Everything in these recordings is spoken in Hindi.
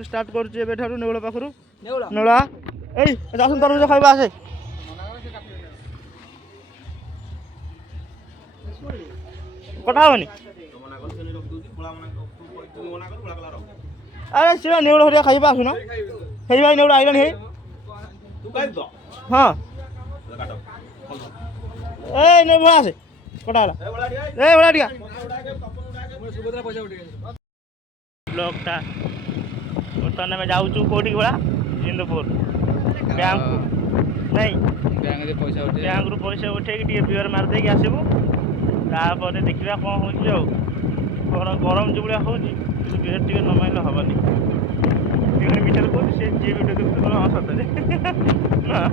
स्टार्ट करुच्ची एबेठारु नेउल पाखरु नेउला एई आसुन तरबुज खाइबा आसे कटा होनी अरे सीधा नेउल हरिया खाइबा आसुन हेई भाई नेउल आइलन हे तू खाइ दो हां ए ने भला आसे कटा ए बड़ा दिया सुभद्रा पैसा उठी ब्लॉकटा बर्तमान में जाऊँ कौटी भला इंदुपुर बैंक नहीं बैंक रु पैसा उठे बियर मारदे आसबू तापर देखा कौन हो गरम जो भाया हो बियर टे न मारे हेनी मीटर कौन सी जी वीडियो देखते हाँ सतरे हाँ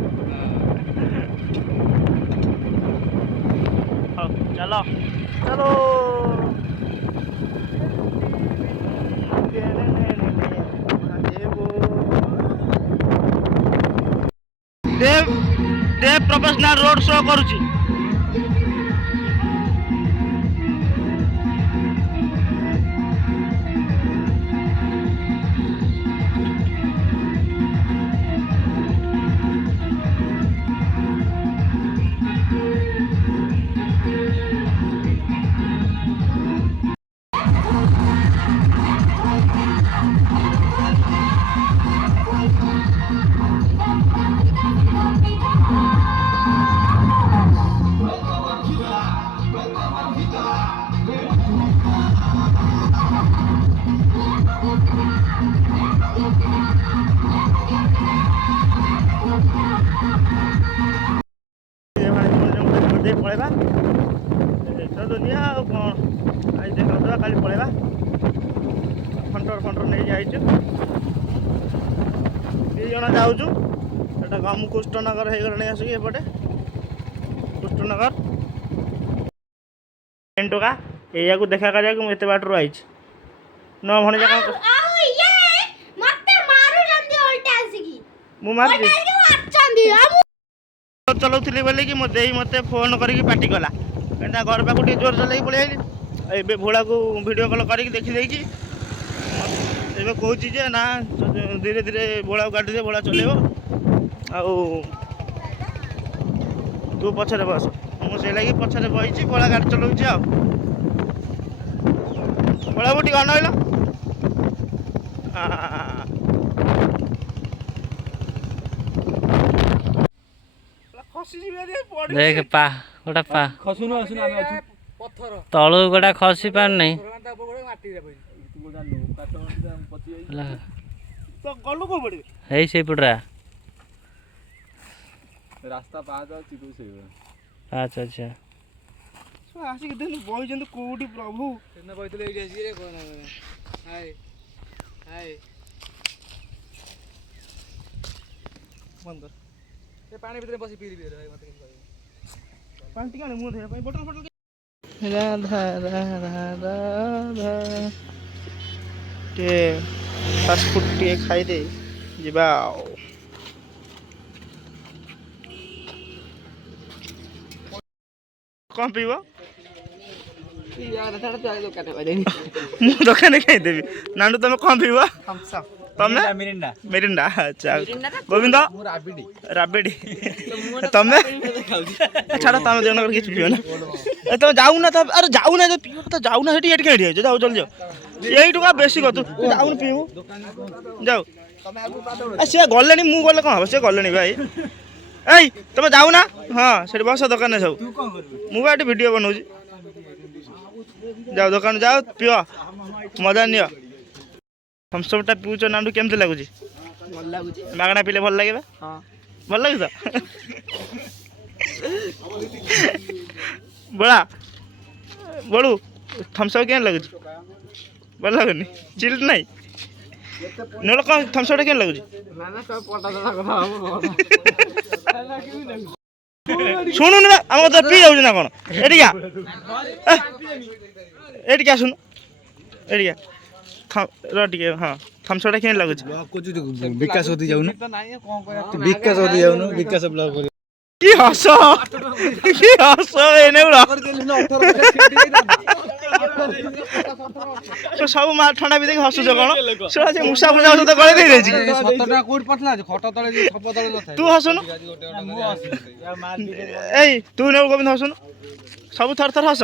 चलो चलो देव देव प्रोफेशनल रोड शो करुची पलैबा दुनिया कौन आज देख खाली पलैबा फंटर नहीं जाइचु दी जन जाऊँ गम कुष्ठनगर हो गला आसिक एपटे कुष्ठनगर टका या देखा करा एत बाटर आई न भणी जगह चलाऊली बोल कि मो दे मत फोन करके पार्टी कला कहता घर पाक जोर चल पलि आई भोला को वीडियो कॉल करके देखी कहूँ ना धीरे धीरे भोला को गाड़ी दे भोला चलेब तू पछरे बस मुझे लगे पछरे बही भोला गाड़ी चलाऊँ भोला को टे अनइल देख पा गोटा पा तलू गोटा खसी पार नहीं से पड़ा रास्ता पाँच अच्छा अच्छा आसिक देनु बही कोठी प्रभु बंदर पानी भीतर बस पी पानी टिका मुँह धोया बोतल बोतल राधा राधा राधा टे फास्ट फूड टे खाई दे जीवा कौन पीब मु दुकान खाईदेवी नानू तुम कौन पीब तमे मिरिंडा अच्छा गोविंद राबिडी तमे छाड़ तुम जन किसी पीओ ना तुम जाऊ ना अरे जाऊ ना जो पीओ तो जाऊ ना ये कहीं जाओ चल जाओ यही टुका बेसी कर तू जाऊ पीऊ जाओ सी गले मु गले कौन हम सी गले भाई ऐ तुम जाऊ ना हाँ से बस दुकान सब मुझे वीडियो बनाऊँ जाओ दुकान जाओ पिओ मजा नियो थम्सअपटा पिउछ नांडू केमती लगुच मागଣା पिले भल लगे भल लगे तो बड़ा बड़ू थम्सअप क्या लगुच भल लगुनि चिल्ड नहीं नोल कौन थम्सअपटा क्या लगुच शुणुन आम तो पी जाऊँ ना कौन एटिका शुण एटिका टे हाँ थम्सअपटा क्या लगुच विकास होती जाऊँ विकास होती जाऊँ विकास ब्लॉग की हस एने ସବୁ ମା ଥଣ୍ଡା ବି ଦେଇକି ହସୁଛ କଣ ଶୁଣ ସେ ମୂଷା ଫୁଷା ଔଷଧ କରି ଦେଇଛି ତୁ ହସୁନୁ ଏଇ ତୁ ନେବୁ ଗୋବିନ୍ଦ ହସୁନୁ ସବୁ ଥର ଥର ହସ